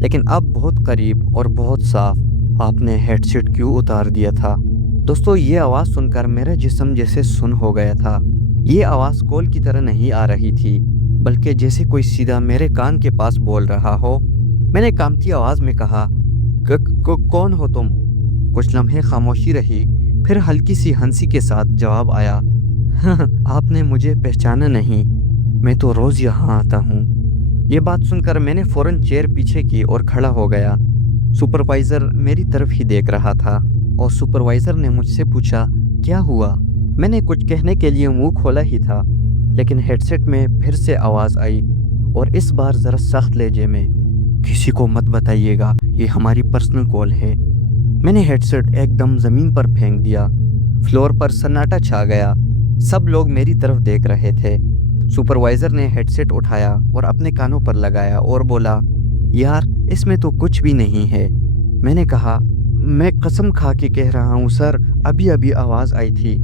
لیکن اب بہت قریب اور بہت صاف۔ آپ نے ہیڈ سیٹ کیوں اتار دیا تھا؟ دوستو، یہ آواز سن کر میرا جسم جیسے سن ہو گیا تھا۔ یہ آواز کال کی طرح نہیں آ رہی تھی، بلکہ جیسے کوئی سیدھا میرے کان کے پاس بول رہا ہو۔ میں نے کانپتی آواز میں کہا، کون ہو تم؟ کچھ لمحے خاموشی رہی، پھر ہلکی سی ہنسی کے ساتھ جواب آیا، آپ نے مجھے پہچانا نہیں، میں تو روز یہاں آتا ہوں۔ یہ بات سن کر میں نے فوراً چیئر پیچھے کی اور کھڑا ہو گیا۔ سپروائزر میری طرف ہی دیکھ رہا تھا اور سپروائزر نے مجھ سے پوچھا، کیا ہوا؟ میں نے کچھ کہنے کے لیے منہ کھولا ہی تھا، لیکن ہیڈ سیٹ میں پھر سے آواز آئی، اور اس بار ذرا سخت لہجے میں، کسی کو مت بتائیے گا، یہ ہماری پرسنل کال ہے۔ میں نے ہیڈ سیٹ ایک دم زمین پر پھینک دیا۔ فلور پر سناٹا چھا گیا، سب لوگ میری طرف دیکھ رہے تھے۔ سپروائزر نے ہیڈ سیٹ اٹھایا اور اپنے کانوں پر لگایا اور بولا، یار اس میں تو کچھ بھی نہیں ہے۔ میں نے کہا، میں قسم کھا کے کہہ رہا ہوں سر، ابھی آواز آئی تھی۔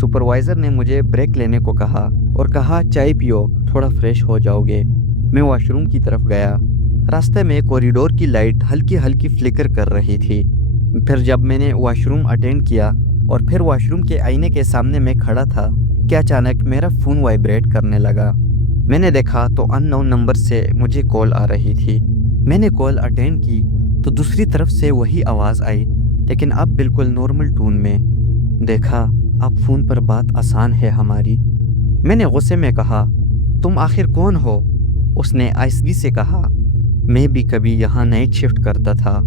سپروائزر نے مجھے بریک لینے کو کہا اور کہا، چائے پیو، تھوڑا فریش ہو جاؤ گے۔ میں واش روم کی طرف گیا۔ راستے میں کوریڈور کی لائٹ ہلکی ہلکی فلکر کر رہی تھی۔ پھر جب میں نے واش روم اٹینڈ کیا اور پھر واش روم کے آئینے کے سامنے میں کھڑا تھا کہ اچانک میرا فون وائبریٹ کرنے لگا۔ میں نے دیکھا تو ان نون نمبر سے مجھے کال آ رہی تھی۔ میں نے کال اٹینڈ کی تو دوسری طرف سے وہی آواز آئی، لیکن اب بالکل نارمل ٹون میں۔ دیکھا، اب فون پر بات آسان ہے ہماری۔ میں نے غصے میں کہا، تم آخر کون ہو؟ اس نے آہستگی سے کہا، میں بھی کبھی یہاں نائٹ شفٹ کرتا تھا،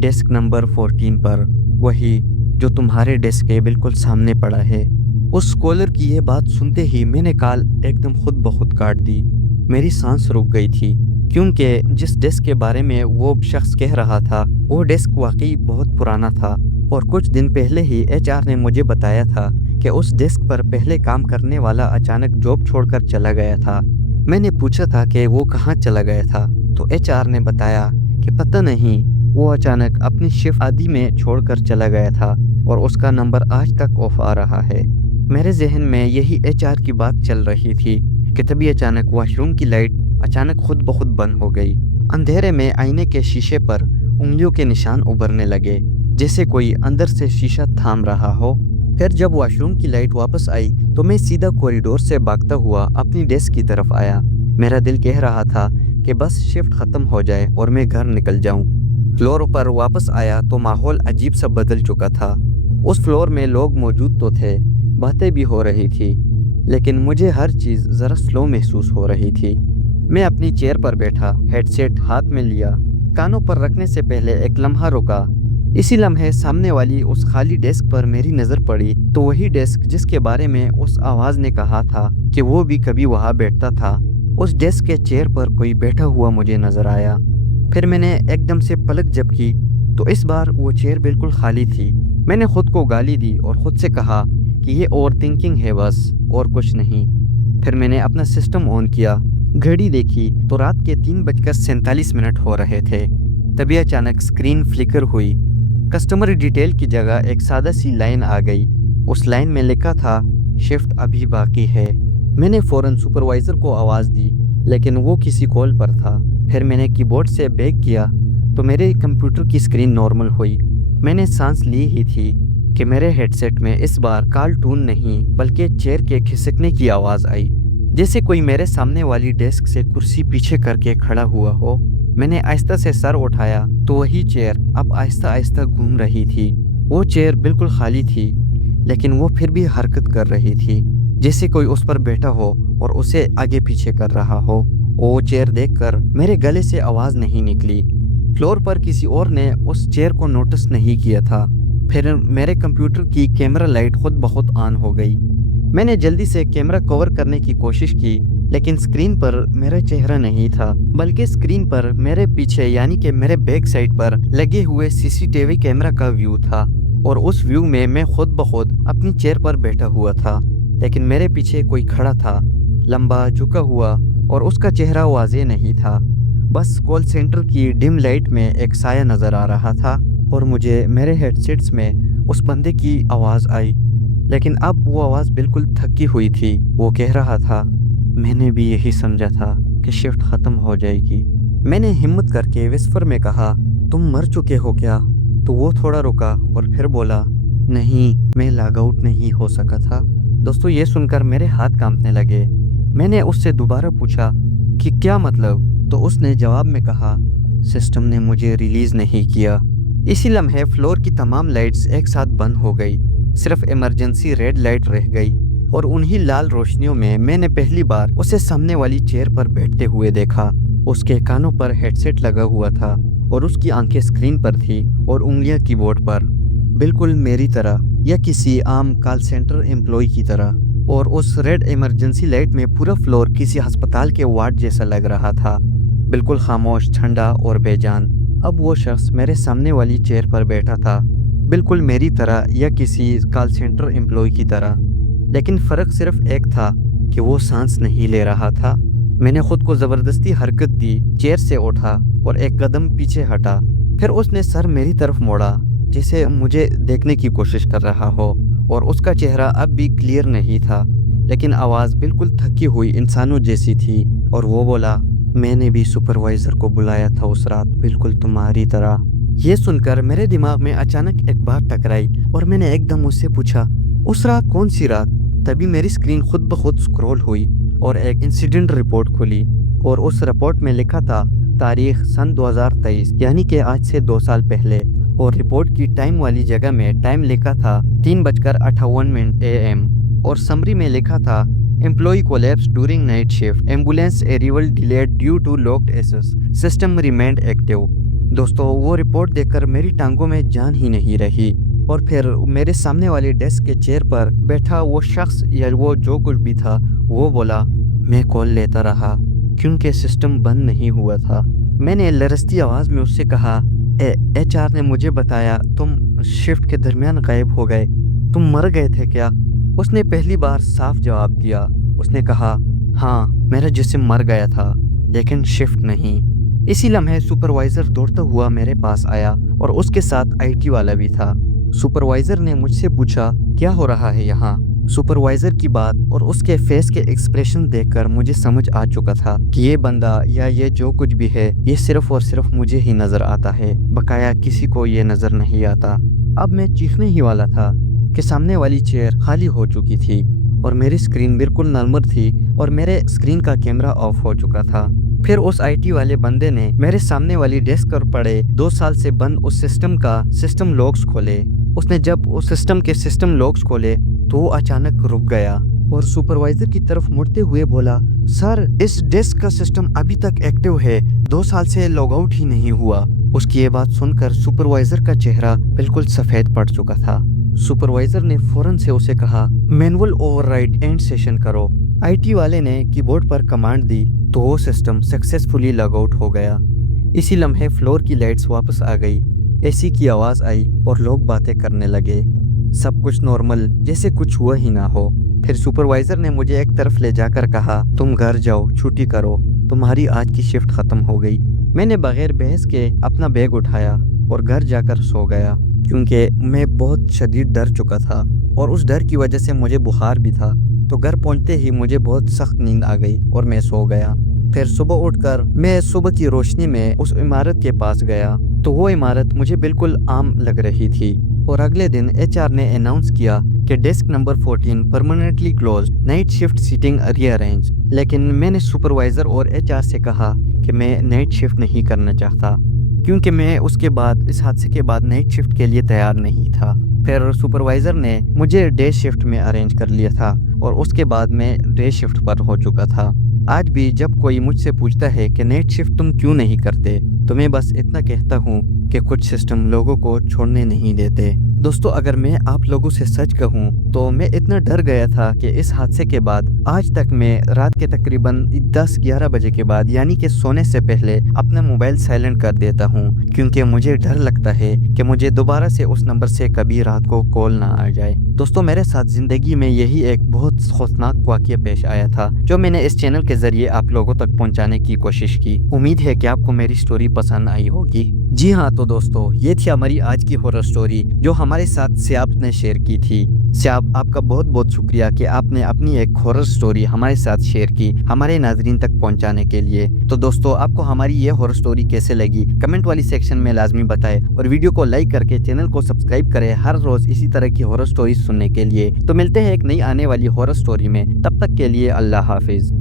ڈیسک نمبر 14 پر، وہی جو تمہارے ڈیسک کے بالکل سامنے پڑا ہے۔ اس کالر کی یہ بات سنتے ہی میں نے کال ایک دم خود بخود کاٹ دی۔ میری سانس رک گئی تھی، کیونکہ جس ڈیسک کے بارے میں وہ شخص کہہ رہا تھا وہ ڈیسک واقعی بہت پرانا تھا، اور کچھ دن پہلے ہی ایچ آر نے مجھے بتایا تھا کہ اس ڈیسک پر پہلے کام کرنے والا اچانک جاب چھوڑ کر چلا گیا تھا۔ میں نے پوچھا تھا کہ وہ کہاں چلا گیا تھا، تو ایچ آر نے بتایا کہ پتہ نہیں، وہ اچانک اپنی شفٹ آدھی میں چھوڑ کر چلا گیا تھا اور اس کا نمبر آج تک آف آ رہا ہے۔ میرے ذہن میں یہی ایچ آر کی بات چل رہی تھی کہ تبھی اچانک واش روم کی لائٹ اچانک خود بخود بند ہو گئی۔ اندھیرے میں آئینے کے شیشے پر انگلیوں کے نشان ابھرنے لگے، جیسے کوئی اندر سے شیشہ تھام رہا ہو۔ پھر جب واش روم کی لائٹ واپس آئی تو میں سیدھا کوریڈور سے بھاگتا ہوا اپنی ڈیسک کی طرف آیا۔ میرا دل کہہ رہا تھا کہ بس شفٹ ختم ہو جائے اور میں گھر نکل جاؤں۔ فلور پر واپس آیا تو ماحول عجیب سا بدل چکا تھا۔ اس فلور میں لوگ موجود تو تھے، باتیں بھی ہو رہی تھی، لیکن مجھے ہر چیز ذرا سلو محسوس ہو رہی تھی۔ میں اپنی چیئر پر بیٹھا، ہیڈ سیٹ ہاتھ میں لیا، کانوں پر رکھنے سے پہلے ایک لمحہ رکا۔ اسی لمحے سامنے والی اس خالی ڈیسک پر میری نظر پڑی تو وہی ڈیسک جس کے بارے میں اس آواز نے کہا تھا کہ وہ بھی کبھی وہاں بیٹھتا تھا، اس ڈیسک کے چیئر پر کوئی بیٹھا ہوا مجھے نظر آیا۔ پھر میں نے ایک دم سے پلک جھپکی تو اس بار وہ چیئر بالکل خالی تھی۔ میں نے خود کو گالی دی اور خود سے کہا کہ یہ اوور تھنکنگ ہے بس، اور کچھ نہیں۔ پھر میں نے اپنا سسٹم آن کیا، گھڑی دیکھی تو رات کے 3:47 ہو رہے تھے۔ تبھی اچانک اسکرین فلکر ہوئی، کسٹمر ڈیٹیل کی جگہ ایک سادہ سی لائن آ گئی۔ اس لائن میں لکھا تھا، شفٹ ابھی باقی ہے۔ میں نے فوراً سپروائزر کو آواز دی، لیکن وہ کسی کال پر تھا۔ پھر میں نے کی بورڈ سے بیک کیا تو میرے کمپیوٹر کی اسکرین نارمل ہوئی۔ میں نے سانس لی ہی تھی کہ میرے ہیڈ سیٹ میں اس بار کال ٹون نہیں بلکہ چیئر کے کھسکنے کی آواز آئی، جیسے کوئی میرے سامنے والی ڈیسک سے کرسی پیچھے کر کے کھڑا ہوا ہو۔ میں نے آہستہ سے سر اٹھایا تو وہی چیئر اب آہستہ آہستہ گھوم رہی تھی۔ وہ چیئر بالکل خالی تھی، لیکن وہ پھر بھی حرکت کر رہی تھی، جیسے کوئی اس پر بیٹھا ہو اور اسے آگے پیچھے کر رہا ہو۔ وہ چیئر دیکھ کر میرے گلے سے آواز نہیں نکلی۔ فلور پر کسی اور نے اس چیئر کو نوٹس نہیں کیا تھا۔ پھر میرے کمپیوٹر کی کیمرہ لائٹ خود بخود آن ہو گئی۔ میں نے جلدی سے کیمرہ کور کرنے کی کوشش کی، لیکن اسکرین پر میرا چہرہ نہیں تھا، بلکہ اسکرین پر میرے پیچھے یعنی کہ میرے بیک سائڈ پر لگے ہوئے CCTV کیمرہ کا ویو تھا، اور اس ویو میں میں خود بخود اپنی چیئر پر بیٹھا ہوا تھا، لیکن میرے پیچھے کوئی کھڑا تھا، لمبا جھکا ہوا، اور اس کا چہرہ واضح نہیں تھا۔ بس کال سینٹر کی ڈم لائٹ میں ایک سایہ نظر آ رہا تھا، اور مجھے میرے ہیڈ سیٹس میں اس بندے کی آواز آئی، لیکن اب وہ آواز بالکل تھکی ہوئی تھی۔ وہ کہہ رہا تھا، میں نے بھی یہی سمجھا تھا کہ شفٹ ختم ہو جائے گی، میں نے ہمت کر کے وسفر میں کہا تم مر چکے ہو کیا؟ تو وہ تھوڑا رکا اور پھر بولا نہیں، میں لاگ آؤٹ نہیں ہو سکا تھا۔ دوستو یہ سن کر میرے ہاتھ کانپنے لگے۔ میں نے اس سے دوبارہ پوچھا کہ کیا مطلب؟ تو اس نے جواب میں کہا سسٹم نے مجھے ریلیز نہیں کیا۔ اسی لمحے فلور کی تمام لائٹس ایک ساتھ بند ہو گئی، صرف ایمرجنسی ریڈ لائٹ رہ گئی، اور انہی لال روشنیوں میں نے پہلی بار اسے سامنے والی چیئر پر بیٹھتے ہوئے دیکھا۔ اس کے کانوں پر ہیڈ سیٹ لگا ہوا تھا اور اس کی آنکھیں اسکرین پر تھی اور انگلیاں کی بورڈ پر، بالکل میری طرح یا کسی عام کال سینٹر امپلائی کی طرح۔ اور اس ریڈ ایمرجنسی لائٹ میں پورا فلور کسی ہسپتال کے وارڈ جیسا لگ رہا تھا، بالکل خاموش، ٹھنڈا اور بے جان۔ اب وہ شخص میرے سامنے والی چیئر پر بیٹھا تھا، بالکل میری طرح یا کسی کال سینٹر امپلائی کی طرح، لیکن فرق صرف ایک تھا کہ وہ سانس نہیں لے رہا تھا۔ میں نے خود کو زبردستی حرکت دی، چیئر سے اٹھا اور ایک قدم پیچھے ہٹا۔ پھر اس نے سر میری طرف موڑا جیسے مجھے دیکھنے کی کوشش کر رہا ہو، اور اس کا چہرہ اب بھی کلیئر نہیں تھا، لیکن آواز بالکل تھکی ہوئی انسانوں جیسی تھی، اور وہ بولا میں نے بھی سپروائزر کو بلایا تھا اس رات، بالکل تمہاری طرح۔ یہ سن کر میرے دماغ میں اچانک ایک بات ٹکرائی اور میں نے ایک دم اس سے پوچھا اس رات کون سی رات؟ تبھی میری اسکرین خود بخود سکرول ہوئی اور ایک انسیڈنٹ رپورٹ کھلی، اور اس رپورٹ میں لکھا تھا تاریخ سن 2023، یعنی کہ آج سے 2 سال پہلے، اور رپورٹ کی ٹائم والی جگہ میں ٹائم لکھا تھا 3:58 AM، اور سمری میں لکھا تھا employee collapse during night shift, ambulance arrival delayed due to locked access, system remained active. دوستو وہ رپورٹ دیکھ کر میری ٹانگوں میں جان ہی نہیں رہی، اور پھر میرے سامنے والی ڈیسک کے چیئر پر بیٹھا وہ شخص یا وہ جو کچھ بھی تھا وہ بولا میں کال لیتا رہا کیونکہ سسٹم بند نہیں ہوا تھا۔ میں نے لرزتی آواز میں اس سے کہا HR نے مجھے بتایا تم شفٹ کے درمیان غائب ہو گئے، تم مر گئے تھے کیا؟ اس نے پہلی بار صاف جواب دیا۔ اس نے کہا ہاں، میرا جسم مر گیا تھا لیکن شفٹ نہیں۔ اسی لمحے سپروائزر دوڑتا ہوا میرے پاس آیا اور اس کے ساتھ IT والا بھی تھا۔ سپروائزر نے مجھ سے پوچھا کیا ہو رہا ہے یہاں؟ سپروائزر کی بات اور اس کے فیس کے ایکسپریشن دیکھ کر مجھے سمجھ آ چکا تھا کہ یہ بندہ یا یہ جو کچھ بھی ہے یہ صرف اور صرف مجھے ہی نظر آتا ہے، بقایا کسی کو یہ نظر نہیں آتا۔ اب میں چیخنے ہی والا تھا کہ سامنے والی چیئر خالی ہو چکی تھی اور میری اسکرین بالکل نارمل تھی اور میرے اسکرین کا کیمرہ آف ہو چکا تھا۔ پھر اس IT والے بندے نے میرے سامنے والی ڈیسک پر پڑے 2 سال سے بند اس سسٹم کا سسٹم لاگز کھولے۔ اس نے جب اس سسٹم کے سسٹم لاگز کھولے تو وہ اچانک رک گیا اور سپروائزر کی طرف مڑتے ہوئے بولا سر اس ڈیسک کا سسٹم ابھی تک ایکٹیو ہے، 2 سال سے لاگ آؤٹ ہی نہیں ہوا۔ اس کی یہ بات سن کر سپروائزر کا چہرہ بالکل سفید پڑ چکا تھا۔ سپروائزر نے فوراً سے اسے کہا manual over ride and session کرو۔ IT والے نے کی بورڈ پر کمانڈ دی تو وہ سسٹم سکسیسفلی لاگ آؤٹ ہو گیا۔ اسی لمحے فلور کی لائٹس واپس آ گئی، AC کی آواز آئی اور لوگ باتیں کرنے لگے، سب کچھ نارمل جیسے کچھ ہوا ہی نہ ہو۔ پھر سپروائزر نے مجھے ایک طرف لے جا کر کہا تم گھر جاؤ، چھٹی کرو، تمہاری آج کی شفٹ ختم ہو گئی۔ میں نے بغیر بحث کے اپنا بیگ اٹھایا اور گھر جا کر سو گیا، کیونکہ میں بہت شدید ڈر چکا تھا اور اس ڈر کی وجہ سے مجھے بخار بھی تھا، تو گھر پہنچتے ہی مجھے بہت سخت نیند آ گئی اور میں سو گیا۔ پھر صبح اٹھ کر میں صبح کی روشنی میں اس عمارت کے پاس گیا تو وہ عمارت مجھے بالکل عام لگ رہی تھی، اور اگلے دن HR نے اناؤنس کیا کہ desk number 14 permanently closed, night shift seating rearrange. لیکن میں نے سپروائزر اور HR سے کہا کہ میں نائٹ شفٹ نہیں کرنا چاہتا، کیونکہ میں اس حادثے کے بعد نائٹ شفٹ کے لیے تیار نہیں تھا۔ پھر سپروائزر نے مجھے ڈے شفٹ میں ارینج کر لیا تھا اور اس کے بعد میں ڈے شفٹ پر ہو چکا تھا۔ آج بھی جب کوئی مجھ سے پوچھتا ہے کہ نائٹ شفٹ تم کیوں نہیں کرتے تو میں بس اتنا کہتا ہوں کہ کچھ سسٹم لوگوں کو چھوڑنے نہیں دیتے۔ دوستو اگر میں آپ لوگوں سے سچ کہوں تو میں اتنا ڈر گیا تھا کہ اس حادثے کے بعد آج تک میں رات کے تقریباً 10-11 بجے کے بعد یعنی کہ سونے سے پہلے اپنا موبائل سائلنٹ کر دیتا ہوں، کیونکہ مجھے ڈر لگتا ہے کہ مجھے دوبارہ سے اس نمبر سے کبھی رات کو کال نہ آ جائے۔ دوستو میرے ساتھ زندگی میں یہی ایک بہت خوفناک واقعہ پیش آیا تھا جو میں نے اس چینل کے ذریعے آپ لوگوں تک پہنچانے کی کوشش کی۔ امید ہے کہ آپ کو میری سٹوری پسند آئی ہوگی۔ جی ہاں، تو دوستو یہ تھی ہماری آج کی ہورر سٹوری جو ہمارے ہمارے ساتھ سیاب نے شیئر کی تھی۔ سیاب، آپ کا بہت بہت شکریہ کہ آپ نے اپنی ایک ہارر سٹوری ہمارے ساتھ شیئر کی ہمارے ناظرین تک پہنچانے کے لیے۔ تو دوستو، آپ کو ہماری یہ ہارر سٹوری کیسے لگی کمنٹ والی سیکشن میں لازمی بتائیں، اور ویڈیو کو لائک کر کے چینل کو سبسکرائب کریں ہر روز اسی طرح کی ہارر سٹوریز سننے کے لیے۔ تو ملتے ہیں ایک نئی آنے والی ہارر سٹوری میں، تب تک کے لیے اللہ حافظ۔